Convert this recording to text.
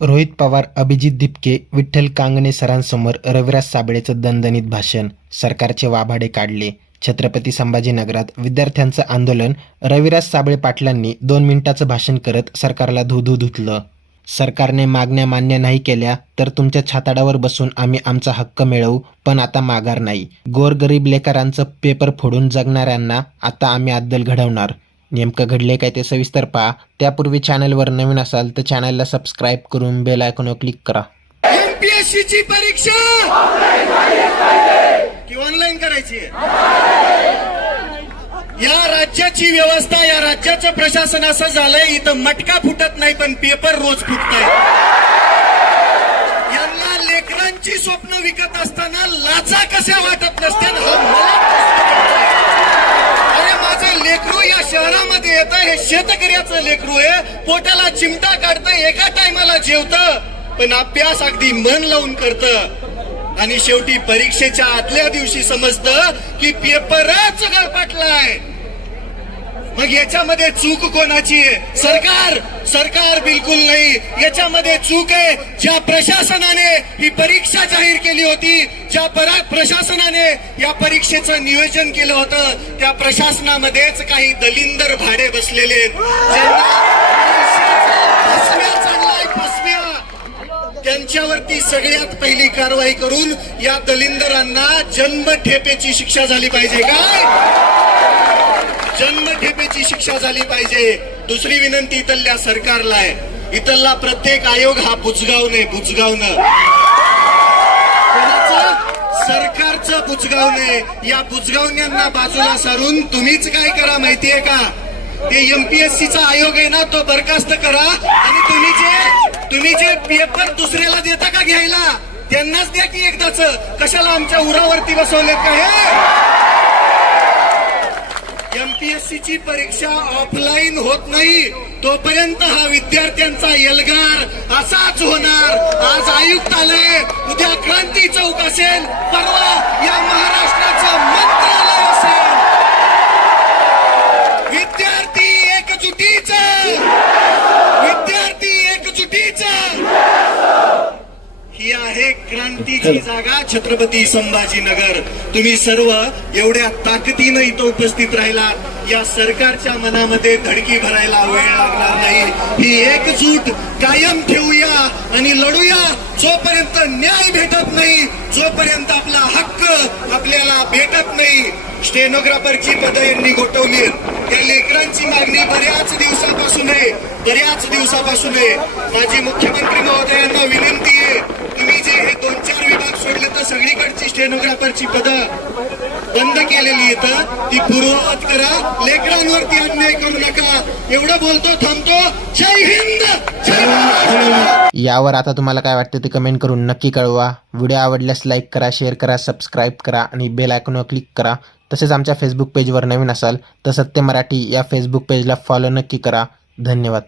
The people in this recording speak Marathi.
रोहित पवार, अभिजित दिपके, विठ्ठल कांगणे सरांसमोर रविराज साबळेचं दणदणीत भाषण. सरकारचे वाभाडे काढले. छत्रपती संभाजीनगरात विद्यार्थ्यांचं आंदोलन. रविराज साबळे पाटलांनी 2 मिनिटांचं भाषण करत सरकारला धुधू धुतलं. सरकारने मागण्या मान्य नाही केल्या तर तुमच्या छाताडावर बसून आम्ही आमचा हक्क मिळवू, पण आता माघार नाही. गोरगरीब लेकरांचं पेपर फोडून जगणाऱ्यांना आता आम्ही अद्दल घडवणार. नेमकं घडले काय ते सविस्तर पहा. त्यापूर्वी चॅनलवर नवीन असाल तर चॅनलला सबस्क्राईब करून बेल आयकॉनवर क्लिक करा. एमपीएससी ची परीक्षा की ऑनलाईन करायची या राज्याची व्यवस्था, या राज्याचं प्रशासन असं झालंय, इथं मटका फुटत नाही पण पेपर रोज फुटताय. यांना लेकरांची स्वप्न विकत असताना लाजा कशा वाटत नसत्या. अरे माझं लेकरू या शहरामध्ये येतं, हे शेतकऱ्याचं लेकरू आहे, पोटाला चिमटा काढतं, एका टायमाला जेवतं, पण अभ्यास अगदी मन लावून करतं आणि शेवटी परीक्षेच्या आदल्या दिवशी समजतं की पेपरच गळपाटलाय. मग याच्यामध्ये चूक कोणाची आहे? सरकार बिलकुल नाही. याच्यामध्ये चूक आहे ज्या प्रशासनाने ही परीक्षा जाहीर केली होती, ज्या प्रशासनाने या परीक्षेचं नियोजन केलं होतं, त्या प्रशासनामध्येच काही दलिंदर भाडे बसलेले त्यांच्यावरती सगळ्यात पहिली कारवाई करून या दलिंदरांना जन्मठेपेची शिक्षा झाली पाहिजे. काय? जन्मठेपेची शिक्षा झाली पाहिजे. दुसरी विनंती इथल्या सरकारला आहे, इथला प्रत्येक आयोग हा बुजगावणं सरकारचं बुजगावणे. या बुजगावण्यांना बाजूला सारून तुम्हीच काय करा माहितीये का? ते एमपीएससीचा आयोग आहे ना, तो बरखास्त करा आणि तुम्ही जे पेपर दुसऱ्याला देता का घ्यायला, त्यांनाच द्या की एकदाच. कशाला आमच्या उरावरती बसवलेत का हे? एमपीएससी ची परीक्षा ऑफलाईन होत नाही तोपर्यंत हा विद्यार्थ्यांचा एल्गार असाच होणार. आज आयुक्त आले, उद्या क्रांती चौक असेल, परवा या महाराष्ट्राचं मंत्रालय असेल. विद्यार्थी एकजुटीचं ही आहे क्रांतीची जागा छत्रपती संभाजीनगर. तुम्ही सर्व एवढ्या ताकदीनं इथं उपस्थित राहिलात, या सरकारच्या मनामध्ये धडकी भरायला वेळ लागणार नाही. ही एकजूट कायम ठेवूया आणि लढूया. जोपर्यंत न्याय भेटत नाही, जोपर्यंत आपला हक्क आपल्याला भेटत नाही. स्टेनोग्राफरची पदं यांनी गोठवली. त्या लेकरांची मागणी बऱ्याच दिवसापासून आहे. माझी मुख्यमंत्री महोदयांना विनंती आहे, तुम्ही जे हे 2-4 विभाग सोडले तर सगळीकडची स्टेनोग्राफरची पदं बंद केलेली येतं, ती पूर्ववत करा. लेकरांवरती अन्याय करू नका. एवढं बोलतो, थांबतो. जय हिंद, जय महाराष्ट्र. यावर आता तुम्हाला काय वाटतं ते कमेंट करून नक्की कळवा. व्हिडिओ आवडल्यास लाईक करा, शेअर करा, सबस्क्राईब करा आणि बेल आयकॉनवर क्लिक करा. तसेच आमच्या फेसबुक पेजवर नवीन असाल तर सत्य मराठी या फेसबुक पेजला फॉलो नक्की करा. धन्यवाद.